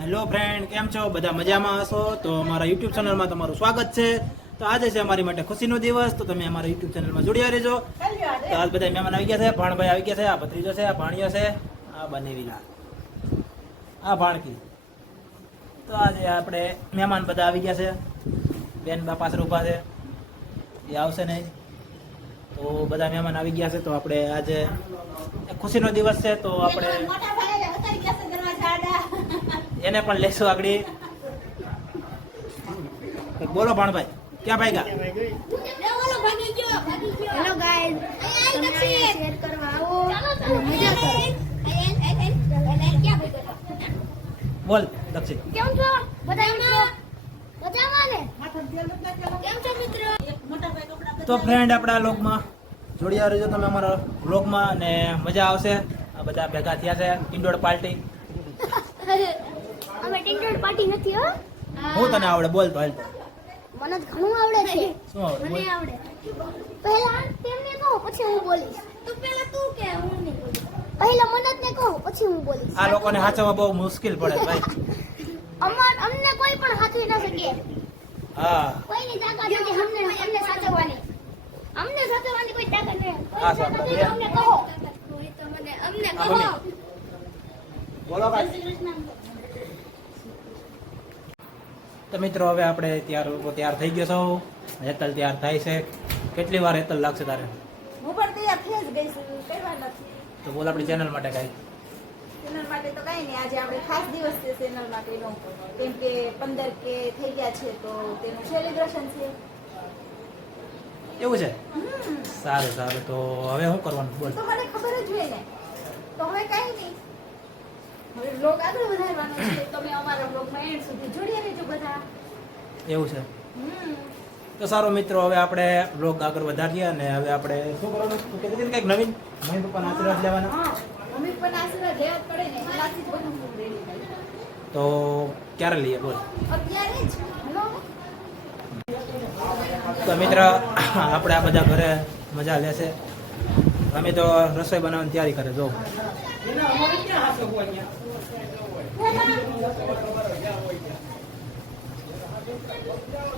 Hello friend, કેમ છો? બધા મજામાં હશો? તો અમારા યુટ્યુબ ચેનલમાં તમારું સ્વાગત છે. તો આજે છે અમારી માટે ખુશીનો દિવસ, તો તમે અમારા યુટ્યુબ ચેનલમાં જોડ્યા રહેજો. તો આજ બધા મહેમાન આવી ગયા છે. ભાણભાઈ આવી ગયા છે, આ ભત્રીજો છે, આ ભાણિયો છે, આ બનેવીલા, આ ભાણકી. તો આજે આપણે મહેમાન બધા આવી ગયા છે. બેન બા પાછળ ઊભા છે, એ આવશે નહીં. તો બધા મહેમાન આવી ગયા છે. તો આપણે આજે ખુશીનો દિવસ છે, તો આપણે એને પણ લેશું આગળ. બોલો ભાણભાઈ, ક્યાં ભાગ્યા? હેલો ગાઈસ, તમે શેર કરવા આવો અને મજા કરો. બોલ દક્ષિણ. કેમ છો બધા મિત્રો? મજામાં ને? કેમ છો મિત્રો? તો ફ્રેન્ડ, આપણા વ્લોગમાં જોડિયા રહેજો તમે અમારા વ્લોગમાં, અને મજા આવશે. આ બધા ભેગા થયા છે ટિંડોળ પાર્ટી. અમે ટિંડોળ પાર્ટી નથી હો. હું તને આવડે? બોલ તો હાલ. મને તો ઘણું આવડે છે. શું આવડે? મને બોલ. આવડે. પહેલા તેમને કહો, પછી હું બોલીશ. તો પહેલા તું કે, હું નહીં બોલું. પહેલા મનતને કહો, પછી હું બોલીશ. આ લોકોને સાચવવા બહુ મુશ્કેલ પડે ભાઈ. અમને કોઈ પણ હાથવી ના શકે. હા, કોઈની તાકાત નથી અમને સાચવવાની. અમને સાચવવાની કોઈ તાકાત નથી. હા, કોઈ તાકાત નથી, સાચવવાની. અમને કહો. અમને હા, કહો. મમ્મી. બોલો ભાઈ. તો મિત્રો, હવે આપણે તૈયાર થઈ ગયો છો. હેતલ તૈયાર થાય છે. કેટલી વાર હેતલ લાગશે તારે? હું પણ તૈયાર થઈ જ ગઈ છું, કઈ વાર નથી. તો બોલ આપણી ચેનલ માટે કઈ. ચેનલ માટે તો કઈ નહીં, આજે આપણે ખાસ દિવસ છે ચેનલ માટેનો, કેમ કે 15K થઈ ગયા છે, તો તેનું સેલિબ્રેશન છે. એવું છે? સારું સારું. તો હવે શું કરવાનું બોલ. તો મને ખબર જ હોય ને, તો હવે કઈ નહીં, હવે બ્લોગ આગળ વધારવાનો છે. તમે અમારા બ્લોગમાં એન્ડ સુધી જોડ્યા રહેજો બધા. એવું છે? તો સારું મિત્રો, હવે આપણે બ્લોગ આગળ વધારીએ. અને હવે આપણે શું કરવાનું? તું કહેતી હતી ને કંઈક નવીન મમ્મી પપ્પાના આશીર્વાદ લેવાના. હા, મમ્મી પણ આશીર્વાદ લેવા જ પડે ને, એનાથી જ બધું રેડી થાય. તો ક્યારે લઈએ બોલ. અત્યારે જ હલો. તો મિત્ર, આપણે આ બધા ઘરે મજા લેશે. અમે તો રસોઈ બનાવવાની તૈયારી કરે. જો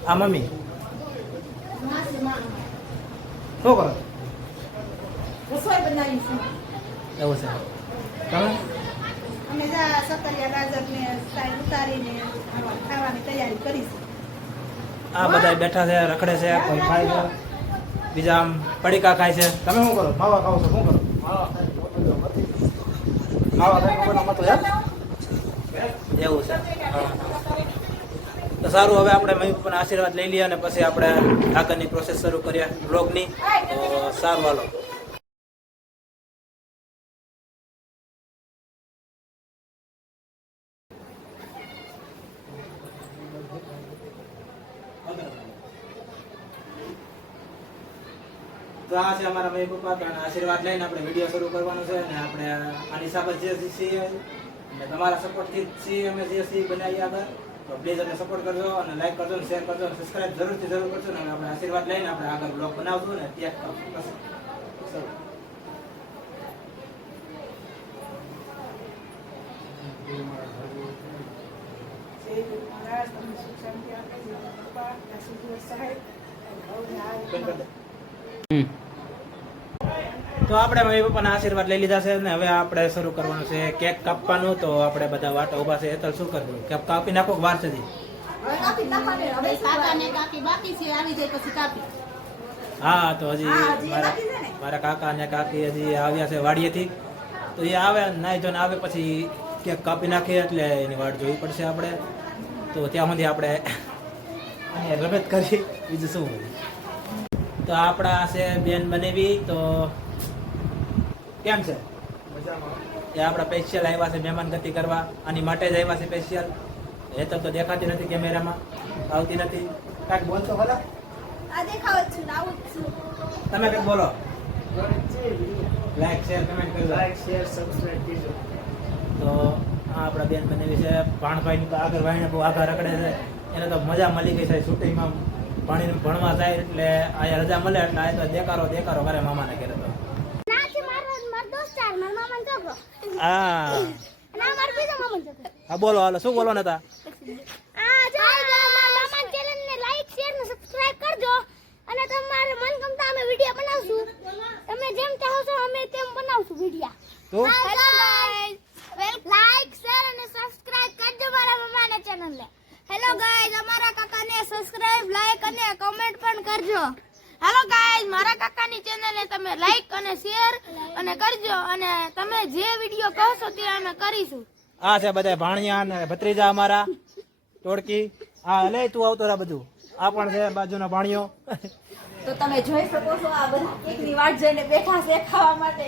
આ મમ્મી શું કરો? રસોઈ બનાવીશું. એવું છે? તમે અમે સકરિયા ગાજરને સાઈડ ઉતારીને ખાવાની તૈયારી કરીશું. આ બધા બેઠા છે, રખડે છે, કોઈ ખાય છે, બીજા આમ પડીકા ખાય છે. તમે શું કરો? માવા ખાવ છો? શું કરો? માવા ખાય ખબર મતો યાર. એવું છે? હા. તો સારું, હવે આપણે મમ્મી પપ્પાના આશીર્વાદ લઈ લઈએ અને પછી આપણે આગળની પ્રોસેસ શરૂ કરીએ બ્લોગની. તો સારું, હાલો. તો આ છે અમારા મમ્મી પપ્પા. તો આશીર્વાદ લઈને આપણે વિડીયો શરૂ કરવાનો છે. અને આપણે આની હિસાબે જે છીએ અને તમારા સપોર્ટથી છીએ અમે જે છીએ બનાવીએ આગળ. તો પ્લીઝ અમને સપોર્ટ કરજો અને લાઈક કરજો અને શેર કરજો અને સબસ્ક્રાઈબ જરૂરથી જરૂર કરજો. અને આપણે આશીર્વાદ લઈને આપણે આગળ બ્લોગ બનાવશું ને ત્યાં શરૂ. તો આપણે મમ્મી પપ્પાના આશીર્વાદ લઈ લીધા છે ને હવે આપણે શરૂ કરવાનું છે કેક કાપવાનું. તો આપણે બધા વાટો ઉભા છે. હેતલ શું કરવું? કેક કાપી નાખો, વાર છે જી. હવે કાપી નાખવાની, હવે કાકાને કાકી બાકી છે, આવી જાય પછી કાપી. હા, તો હજી હા, હજી બાકી છે ને? મારા કાકા અને કાકી હજી આવ્યા છે વાડીએથી. તો એ આવે, નાઈ જોઈને આવે પછી કેક કાપી નાખીએ, એટલે એની વાટ જોવી પડશે આપણે. તો ત્યાં સુધી આપણે રમત કરી, બીજું શું. તો આપણા છે બેન બનેવી. તો કેમ છે? એ આપણા સ્પેશિયલ આવ્યા છે મહેમાન ગતિ કરવા. આની માટે જ આવ્યા છે સ્પેશિયલ. હેતલ તો દેખાતી નથી કેમેરામાં, આવતી નથી. કાંઈક બોલતો ભલા. આ દેખાવ જ છું ને આવું જ છું. તમે કંઈક બોલો. લાઈક શેર કમેન્ટ કરજો. તો આ આપણા બેન બનેવી છે. ભાણભાઈની તો આગળ વાઈને બહુ આગળ રખડે છે. એને તો મજા મળી ગઈ છે શૂટિંગમાં. ભણવા જાય એટલે અહીંયા રજા મળે એટલે આ તો દેકારો કરે મામાને ઘરે. તો ના છે મારો દોસ્તાર, મારા મામાનો છોકરો. હા, ના મારો બીજો મામાનો છોકરો. હા બોલો, હાલો શું બોલો નતા? મામા ચેનલ ને લાઈક શેર ને સબસ્ક્રાઇબ કરજો અને તમારે મનગમતા અમે વિડિયો બનાવશું. તમે જેમ ચાહો છો અમે તેમ બનાવશું વિડિયો. તો લાઈક શેર અને સબસ્ક્રાઇબ કરજો મારા મામાના ચેનલ ને. હેલો ગાઈઝ, અમારા કાકાને સબસ્ક્રાઇબ લાઈક અને કમેન્ટ પણ કરજો. હેલો ગાઈઝ, મારા કાકાની ચેનલને તમે લાઈક અને શેર અને કરજો અને તમે જે વિડિયો કહો તે અમે કરીશું. આ છે બધા ભાણિયા ને ભત્રીજા અમારા ટોળકી. હા લે તું આવતો રા બધું. આ પણ છે બાજુના ભાણિયો. તો તમે જોઈ શકો છો આ બધા કેકની વાટ જોઈને બેઠા છે ખાવા માટે.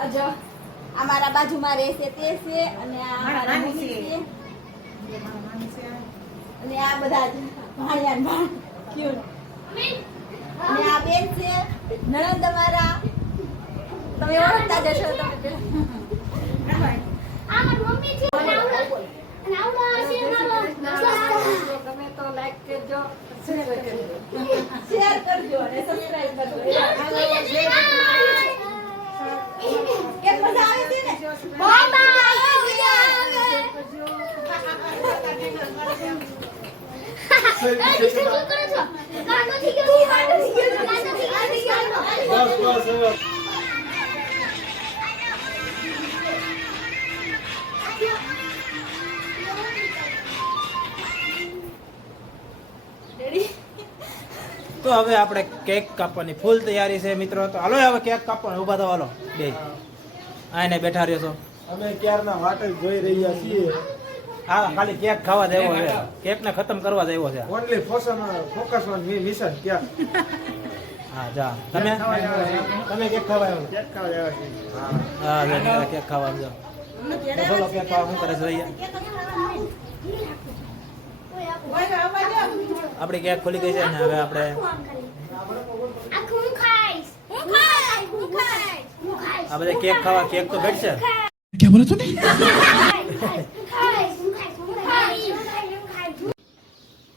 આ જો અમારા બાજુમાં રહેશે તે છે અને આ અમારા મમ્મી છે અને આ બધા ભાણિયા ને ક્યુટ. અને આ બેન છે નણંદ અમારા. તમે ઓળખતા જશો તમે પેલા. આ મારી મમ્મી છે અને આવડા છે મારો તમે તો લાઈક કરજો, શેર કરજો અને સબસ્ક્રાઇબ કરજો. કેમ મજા આવે છે ને? તો હવે આપણે કેક કાપવાની ફૂલ તૈયારી છે મિત્રો. તો હાલો હવે કેક કાપવાનું ઉભા થવા. હાલો બે આને બેઠા રહ્યો છો. અમે ક્યારના વાટ જ જોઈ રહ્યા છીએ. હા ખાલી કેક ખાવા દેવો છે, કેક ને ખતમ કરવા દેવો છે. ઓનલી ફોકસ ઓન મિશન ક્યાં હા જા તમે કેક ખાવા આવ્યો? કેક ખાવા આવ્યા છીએ. હા જા કેક ખાવા આવ્યો. બોલો કેક ખાવા શું કરે છે અહીંયા? આપણી કેક ખુલી ગઈ છે ને હવે આપણે આ બધા કેક ખાવા. કેક તો ઘટશે.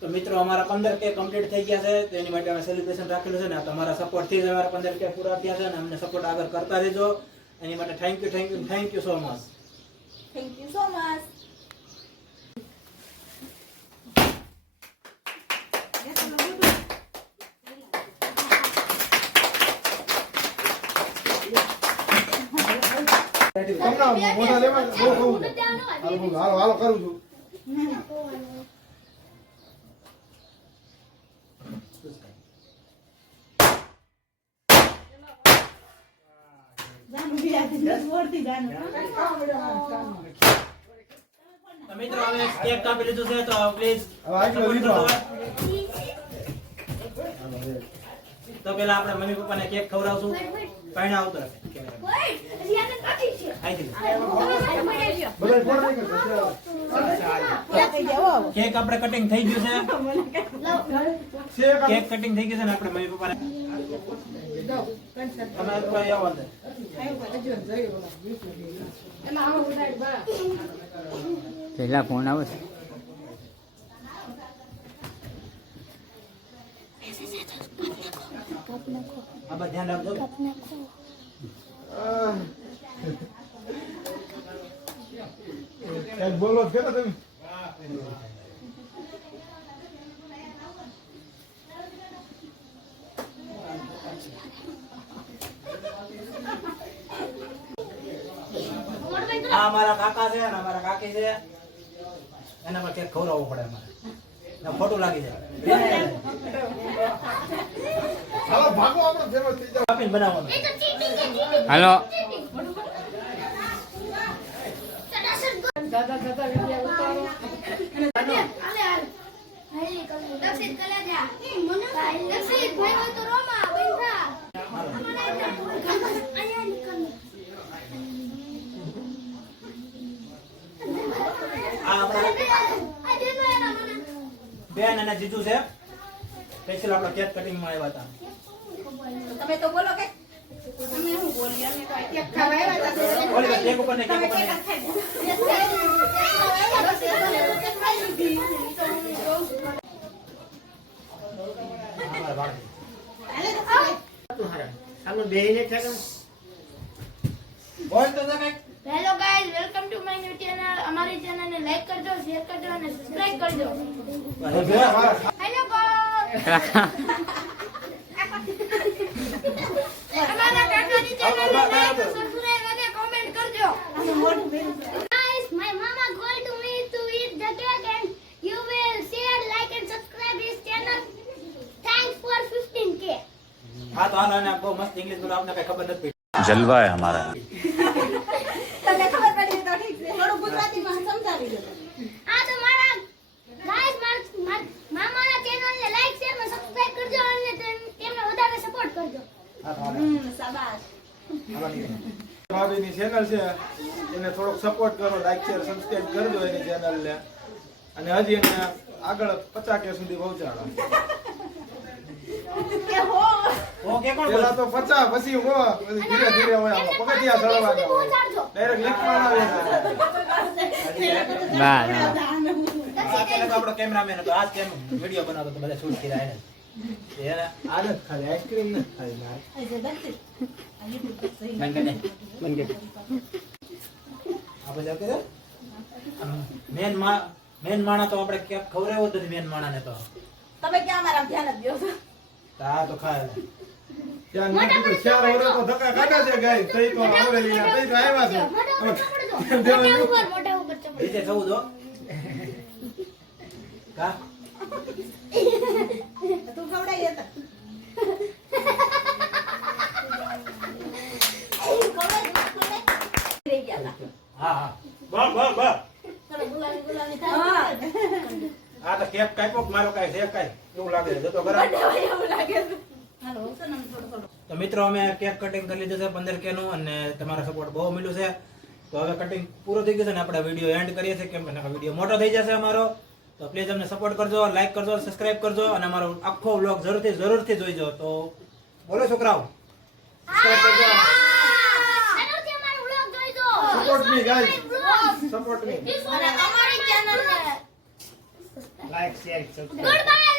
તો મિત્રો અમારા 15 કેક કમ્પ્લીટ થઈ ગયા છે. તો એની માટે અમે સેલિબ્રેશન રાખેલું છે ને તમારા સપોર્ટ થી જ અમારા 15 કેક પૂરા થયા છે. અને અમને સપોર્ટ આગળ કરતા રહેજો. એની માટે thank you so much. Thank you so much. તમને મોઢા લેવા બહુ કહું છું. હાલો કરું છું. તો મિત્રો અમે કેક કાપી લીધું છે. તો પ્લીઝ હવે આગળ લીધો. તો પેલા આપણે મમ્મી પપ્પાને કેક ખવડાવશું. પાણી આવતો કેક આપણે કટિંગ થઈ ગયું છે. કેક કટિંગ થઈ ગયું છે ને આપણે મમ્મી પપ્પાને પહેલા ફોન આવે છે. આ બધું ધ્યાન રાખજો. કંઈક બોલો જ ખરા તમે. આ અમારા કાકા છે અને અમારા કાકી છે. એના પર કેક ખવડાવવું પડે અમારે. ખોટું લાગી જાય. હાલો ભાગો આપણે ફેમસ થઈ જાવ. કાપીને બનાવવાનું. હાલો આ આપણા બેન અને જીજુ છે. સ્પેશિયલ આપણા કેક કટિંગ માં આવ્યા હતા. તમે તો બોલો કે અમે શું બોલીએ? અમે તો કેક ખાવા આવ્યા હતા. બોલી કેક ઉપર ને કેક ઉપર ને. અમારા બાળકી. સામે બેહીને ઠેકાણ. બોલ તો જા કઈક. હેલો ગાઈઝ, વેલકમ લાઈક કરજો, શેર કરજો અને સબસ્ક્રાઇબ કરજો. બસ, બે વાર. Hello guys. અમારા કાકાની ચેનલને લાઈક, સબસ્ક્રાઇબ અને કોમેન્ટ કરજો. Guys, my mama told me to eat the cake and you will share, like and subscribe his channel. Thanks for 15K. હા તો હાલો, અને બહુ મસ્ત ઇંગ્લિશ બોલો, આપને કઈ ખબર નથી પડી. जलवा है हमारा. તમને ખબર પડી તો ઠીક છે. થોડું ગુજરાતીમાં સમજાવી દો. આ તો મારા ગાઈસ મામાના ચેનલને લાઈક શેર અને સબસ્ક્રાઇબ કરજો અને તેમને વધારે સપોર્ટ કરજો. હા તો હાલો. શાબાશ. હાલો નીકળો. ભાભીની ચેનલ છે એને થોડોક સપોર્ટ કરો, લાઈક શેર સબસ્ક્રાઇબ કરજો એની ચેનલને, અને હજી એને આગળ 50K સુધી પહોંચાડો. કે હો ઓકે કોણ પેલા તો 50, પછી હો, પછી ધીરે ધીરે હોય આપણે પગથિયા ચડવાના હોય. પહોંચાડજો. ડાયરેક્ટ લિફ્ટમાં આવે છે. ના ના આપણો કેમેરામેન હતો, આ કેમ વિડીયો બનાવતો તો બધા શૂટ કર્યા એને. એને આદત ખાલી આઈસ્ક્રીમ નથી ખાઈ મારે. બંધ કરી દે. આપણે જાવ કે મેન માણા તો આપણે ક્યાંક ખવડાવ્યો જ નથી મેન માણાને તો. તમે ક્યાં મારા ધ્યાન જ દો છો? આ તો ખાય. ત્યાં નથી તો 4 વર્ષ તો ધક્કા ખાધા છે ગાય, તઈ તો આવડેલી ના, તઈ તો આવ્યા છે. મોટા ઉપર ચપડજો. રીતે થવું દો. કા તું ખવડાવી હતા. રહી ગયા હતા. હા હા બસ બસ બસ. થોડું ગુલાબી ગુલાબી હા. થાય. આ તો કેક કાપ્યો કે મારો કાંઈ છે કાંઈ એવું લાગે છે. જતો ખરા. બનાવાય એવું લાગે છે. હાલો, સનમ થોડું થોડું. તો મિત્રો અમે કેક કટિંગ કરી લીધું છે 15K નું, અને તમારો સપોર્ટ બહુ મળ્યું છે. તો હવે કટિંગ પૂરો થઈ ગયું છે ને આપણે વિડીયો એન્ડ કરીએ છીએ, કેમ કે વિડીયો મોટો થઈ જશે અમારો. તો પ્લીઝ અમને સપોર્ટ કરજો, લાઈક કરજો, સબસ્ક્રાઇબ કરજો, અને અમારો આખો વ્લોગ જરૂરથી જોઈજો. તો બોલો છોકરાઓ, સબસ્ક્રાઇબ કરજો. જરૂરથી અમારો vlog જોઈજો. Support me, guys. Vlog. Support મી. અને અમારી ચેનલને લાઈક શેર ગુડ બાય.